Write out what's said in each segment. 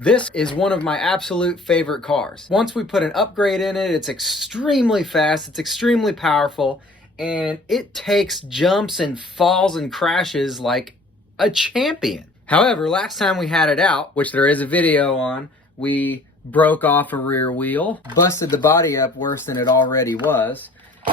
This is one of my absolute favorite cars. Once we put an upgrade in it, it's extremely fast, it's extremely powerful, and it takes jumps and falls and crashes like a champion. However, last time we had it out, which there is a video on, we broke off a rear wheel, busted the body up worse than it already was,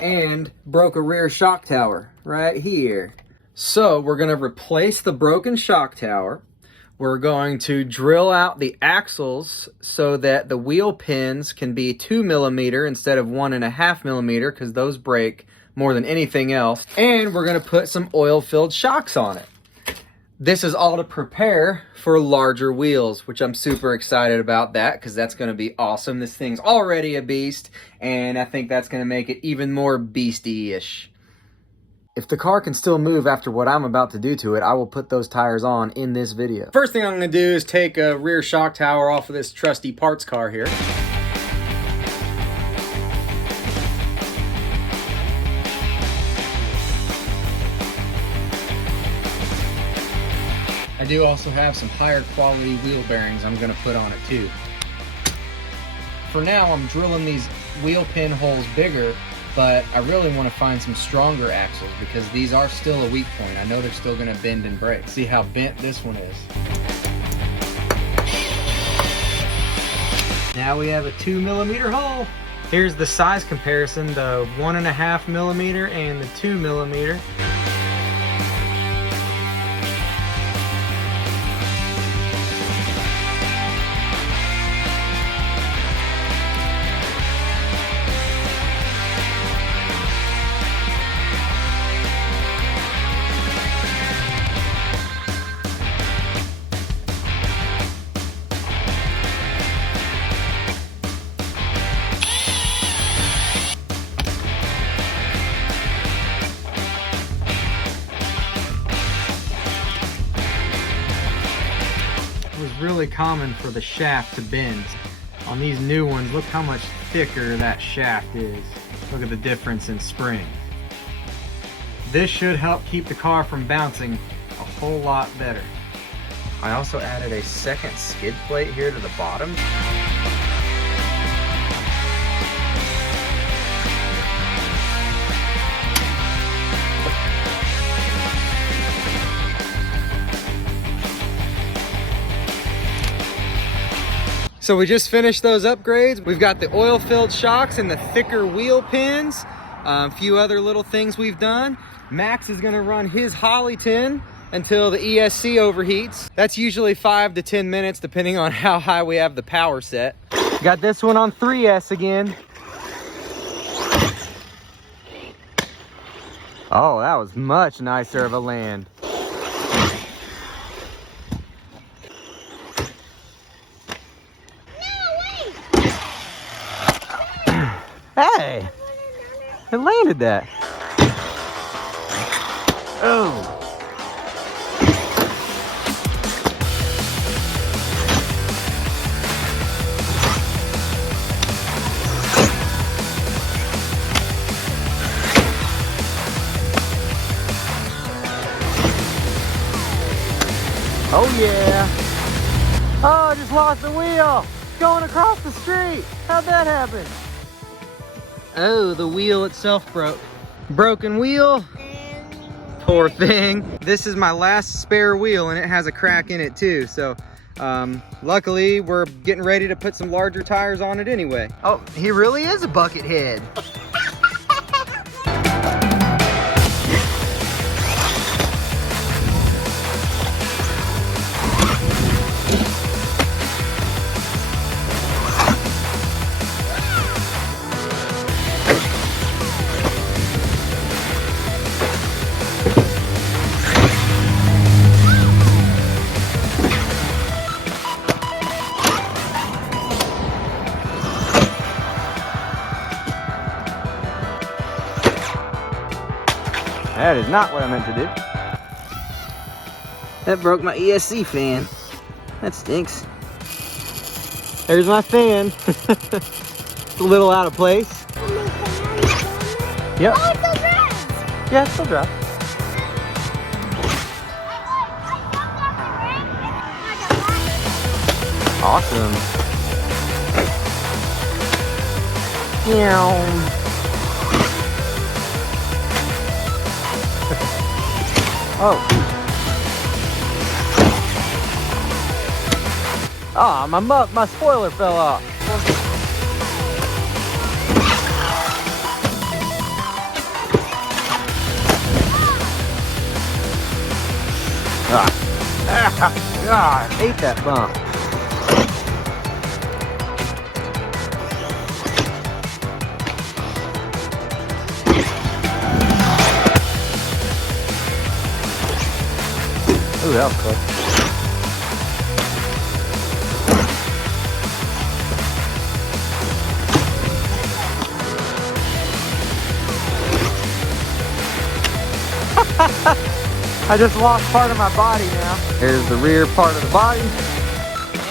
and broke a rear shock tower right here. So we're gonna replace the broken shock tower. We're going to drill out the axles so that the wheel pins can be 2 millimeter instead of 1.5 millimeter, because those break more than anything else. And we're gonna put some oil-filled shocks on it. This is all to prepare for larger wheels, which I'm super excited about that because that's going to be awesome. This thing's already a beast, and I think that's going to make it even more beastie-ish. If the car can still move after what I'm about to do to it, I will put those tires on in this video. First thing I'm going to do is take a rear shock tower off of this trusty parts car here. I do also have some higher quality wheel bearings I'm going to put on it too. For now, I'm drilling these wheel pin holes bigger, but I really want to find some stronger axles because these are still a weak point. I know they're still going to bend and break. See how bent this one is. Now we have a 2 millimeter hole. Here's the size comparison, the 1.5 millimeter and the 2 millimeter. Really common for the shaft to bend. On these new ones, look how much thicker that shaft is. Look at the difference in spring. This should help keep the car from bouncing a whole lot better. I also added a second skid plate here to the bottom. So we just finished those upgrades. We've got the oil-filled shocks and the thicker wheel pins. A few other little things we've done. Max is gonna run his Holyton until the ESC overheats. That's usually 5 to 10 minutes depending on how high we have the power set. Got this one on 3S again. Oh, that was much nicer of a land. Hey, it landed that. Oh. Oh yeah. Oh, I just lost the wheel. Going across the street. How'd that happen? Oh, the wheel itself broke. Broken wheel. Poor thing. This is my last spare wheel and it has a crack in it too. So luckily we're getting ready to put some larger tires on it anyway. Oh, he really is a bucket head. That is not what I meant to do. That broke my ESC fan. That stinks. There's my fan. It's a little out of place. Yep. Oh, it still drives. Yeah, it still drives. Awesome. Meow. Oh. Ah, my spoiler fell off. I hate that bump. Ooh, that was close. I just lost part of my body now. There's the rear part of the body.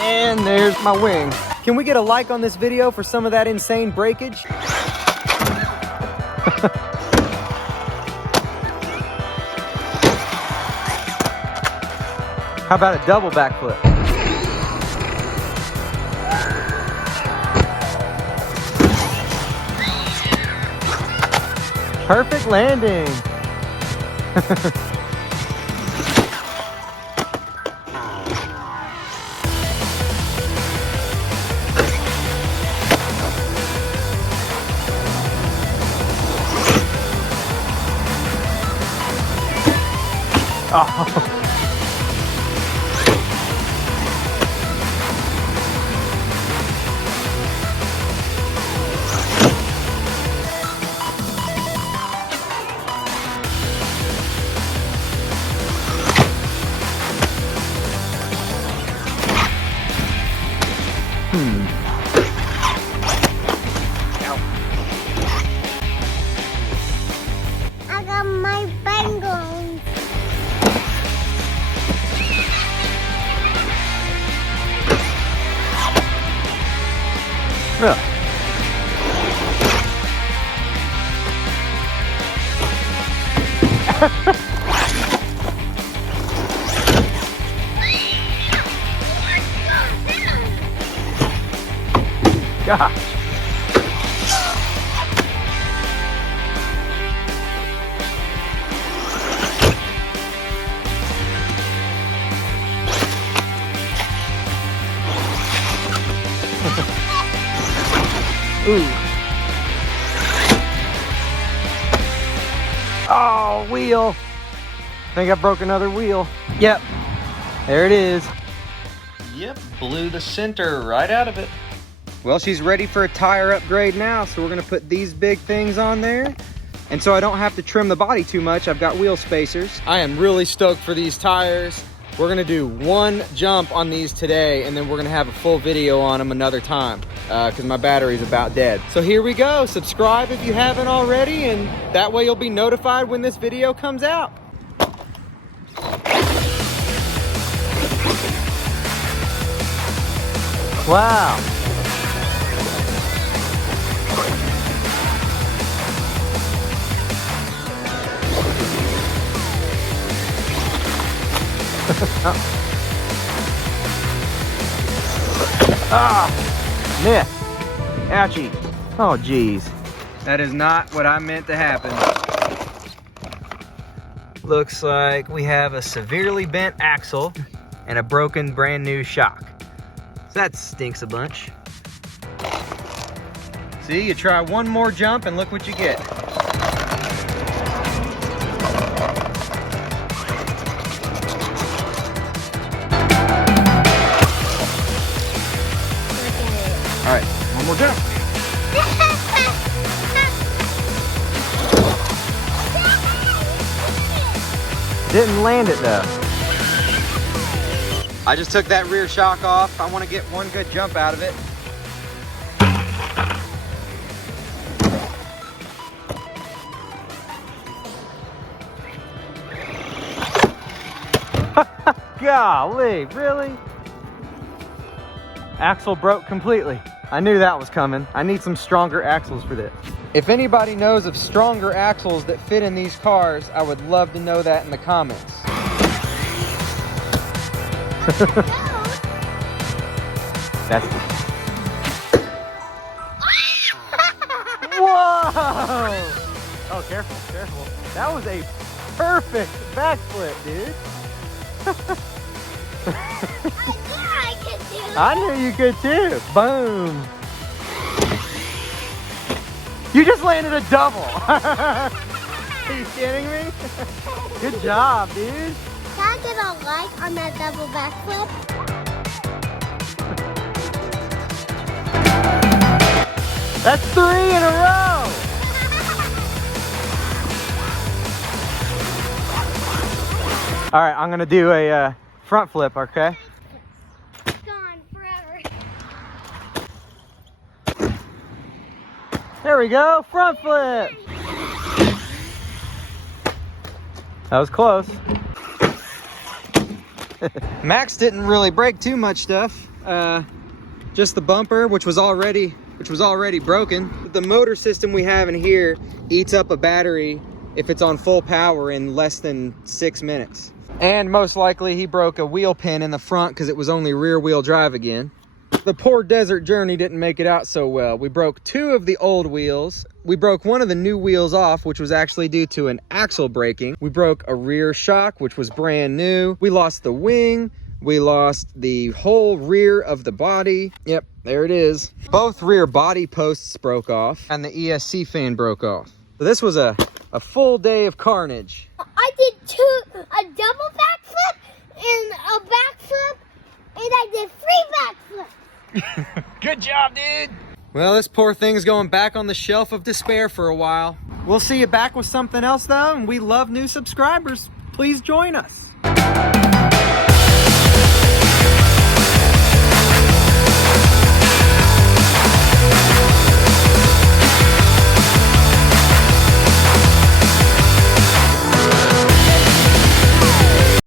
And there's my wing. Can we get a like on this video for some of that insane breakage? How about a double backflip? Perfect landing. Oh. I got my bangles. Yeah. Gosh. Ooh. Oh, wheel. I think I broke another wheel. Yep. There it is. Yep, blew the center right out of it. Well, she's ready for a tire upgrade now, so we're gonna put these big things on there. And so I don't have to trim the body too much. I've got wheel spacers. I am really stoked for these tires. We're gonna do one jump on these today, and then we're gonna have a full video on them another time, because my battery's about dead. So here we go. Subscribe if you haven't already, and that way you'll be notified when this video comes out. Wow. Ah, miss. Ouchie. Oh, geez. That is not what I meant to happen. Looks like we have a severely bent axle and a broken brand new shock. So that stinks a bunch. See, you try one more jump and look what you get. All right, one more jump. Didn't land it though. I just took that rear shock off. I want to get one good jump out of it. Golly, really? Axle broke completely. I knew that was coming. I need some stronger axles for this. If anybody knows of stronger axles that fit in these cars, I would love to know that in the comments. That's... Whoa! Oh, careful, careful. That was a perfect backflip, dude. I knew you could too. Boom. You just landed a double. Are you kidding me? Good job, dude. Can I get a like on that double backflip? That's 3 in a row. All right, I'm gonna do a front flip, okay? It's gone forever. There we go, front flip. That was close. Max didn't really break too much stuff. Just the bumper, which was already broken. The motor system we have in here eats up a battery if it's on full power in less than 6 minutes. And most likely he broke a wheel pin in the front because it was only rear wheel drive again. The poor desert journey didn't make it out so well. We broke 2 of the old wheels. We broke one of the new wheels off, which was actually due to an axle breaking. We broke a rear shock, which was brand new. We lost the wing. We lost the whole rear of the body. Yep, there it is. Both rear body posts broke off and the ESC fan broke off. So this was a full day of carnage. I did a double backflip and a backflip, and I did 3 backflips. Good job, dude. Well, this poor thing's going back on the shelf of despair for a while. We'll see you back with something else though, and we love new subscribers. Please join us.